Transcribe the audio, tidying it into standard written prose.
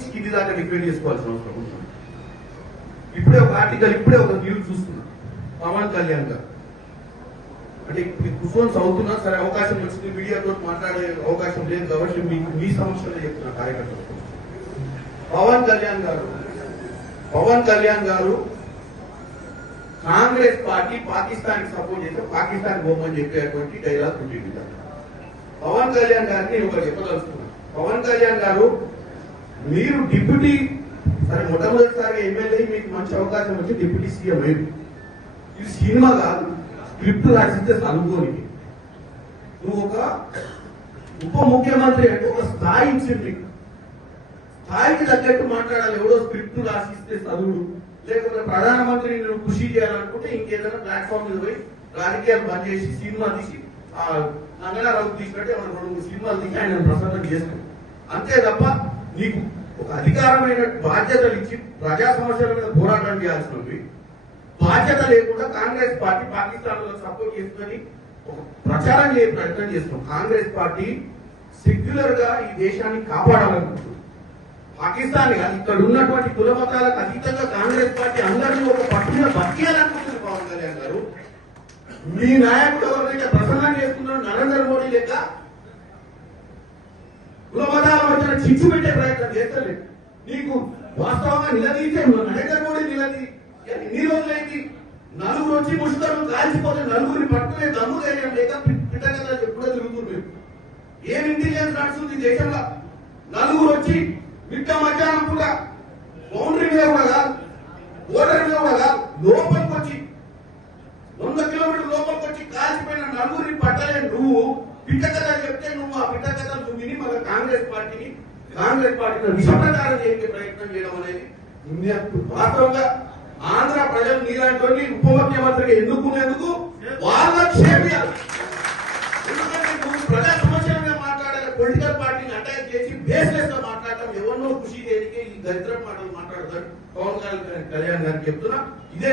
నుంచి కింది దాకా డిఫెండ్ చేసుకోవాల్సిన అవసరం ఉంటుంది. ఇప్పుడే ఒక ఆర్టికల్, ఇప్పుడే ఒక న్యూస్ చూస్తున్నా. పవన్ కళ్యాణ్ గారు అంటే కూర్చొని చదువుతున్నా సరే, అవకాశం వచ్చింది, మీడియాతో మాట్లాడే అవకాశం లేదు కాబట్టి మీకు మీ సమస్యలో చెప్తున్నా కార్యకర్తలకు. పవన్ కళ్యాణ్ గారు కాంగ్రెస్ పార్టీ పాకిస్తాన్ కి సపోర్ట్ చేస్తే పాకిస్తాన్ బొమ్మని చెప్పేటువంటి డైలాగ్ ఉంటుంది. పవన్ కళ్యాణ్ గారిని ఒకరు చెప్పదలుచుకున్నాను. పవన్ కళ్యాణ్ గారు, మీరు డిప్యూటీ సరే మొట్టమొదటిసారిగా ఎమ్మెల్యే, మీకు మంచి అవకాశం వచ్చి డిప్యూటీ సీఎం అయ్యింది. ఇది సినిమా కాదు, స్క్రిప్ట్ రాసిస్తే చదువుకోని. నువ్వు ఒక ఉప ముఖ్యమంత్రి అంటే ఒక స్థాయి ఇచ్చింది, స్థాయికి తగ్గట్టు మాట్లాడాలి. ఎవడో స్క్రిప్ట్ రాసిస్తే చదువుడు, లేకపోతే ప్రధానమంత్రిని నువ్వు కృషి చేయాలనుకుంటే ఇంకేదైనా ప్లాట్ఫామ్ మీద పోయి రాజకీయాలు బంద్ చేసి సినిమా తీసి నంగనారావు తీసినట్టే మనం 2-3 సినిమాలు తీసి ఆయన ప్రసన్నం చేస్తాం. అంతే తప్ప నీకు ఒక అధికారమైన బాధ్యతలు ఇచ్చి ప్రజా సమస్యల మీద పోరాటం చేయాల్సినవి బాధ్యత లేకుండా కాంగ్రెస్ పార్టీ పాకిస్తాన్ లో సపోర్ట్ చేస్తుందని ఒక ప్రచారం చేసే ప్రయత్నం చేస్తున్నాం. కాంగ్రెస్ పార్టీ సెక్యులర్ గా ఈ దేశాన్ని కాపాడాలనుకుంటుంది. పాకిస్తాన్ ఇక్కడ ఉన్నటువంటి కుల మతాలకు అతీతంగా కాంగ్రెస్ పార్టీ అందరినీ ఒక పట్టున బతికేయాలనుకుంటుంది. పవన్ కళ్యాణ్ గారు, మీ నాయకుడు ఎవరైతే ప్రసన్నం చేస్తున్నారో నరేంద్ర మోడీ లెక్క కుల మతాల మధ్యన చిచ్చు పెట్టే ప్రయత్నం చేస్తలేదు. నీకు వాస్తవంగా నిలదీసే నరేంద్ర మోడీ ఎన్ని రోజులైంది? నలుగురు వచ్చి ముష్కరు కాల్చిపోతే నలుగురిని పట్టుకునే దమ్ము ధైర్యం లేక పిట్టగదా ఎప్పుడో తిరుగుతుంది. ఏం ఇంటెలిజెన్స్ నడుస్తుంది దేశంలో? నలుగురు వచ్చి మిట్ట మధ్యాహ్నం కూడా బౌండరీ మీద కూడా కాదు, బోర్డర్ మీద కూడా కాదు, లోపలికి వచ్చి 100 కిలోమీటర్ల లోపలికి వచ్చి కాల్చిపోయిన నలుగురిని పట్టలే. నువ్వు పిట్టకథ చెప్తే నువ్వు ఆ పిట్టకథ నువ్వు విని మళ్ళీ కాంగ్రెస్ పార్టీని విషప్రచారం చేసే ప్రయత్నం చేయడం అనేది వాస్తవంగా ఆంధ్ర ప్రజలు నీలాంటి ఉప ముఖ్యమంత్రిగా ఎన్నుకునేందుకు వాళ్ళ క్షేమియాలి. ఎందుకంటే నువ్వు ప్రజా సమస్యల మీద మాట్లాడాలి, పొలిటికల్ పార్టీని అటాక్ చేసి బేస్లెస్ గా మాట్లాడటం, ఎవరినో కృషి చేయడానికి ఈ దరిద్ర మాటలు మాట్లాడతారు. పవన్ కళ్యాణ్ గారికి చెప్తున్నా, ఇదే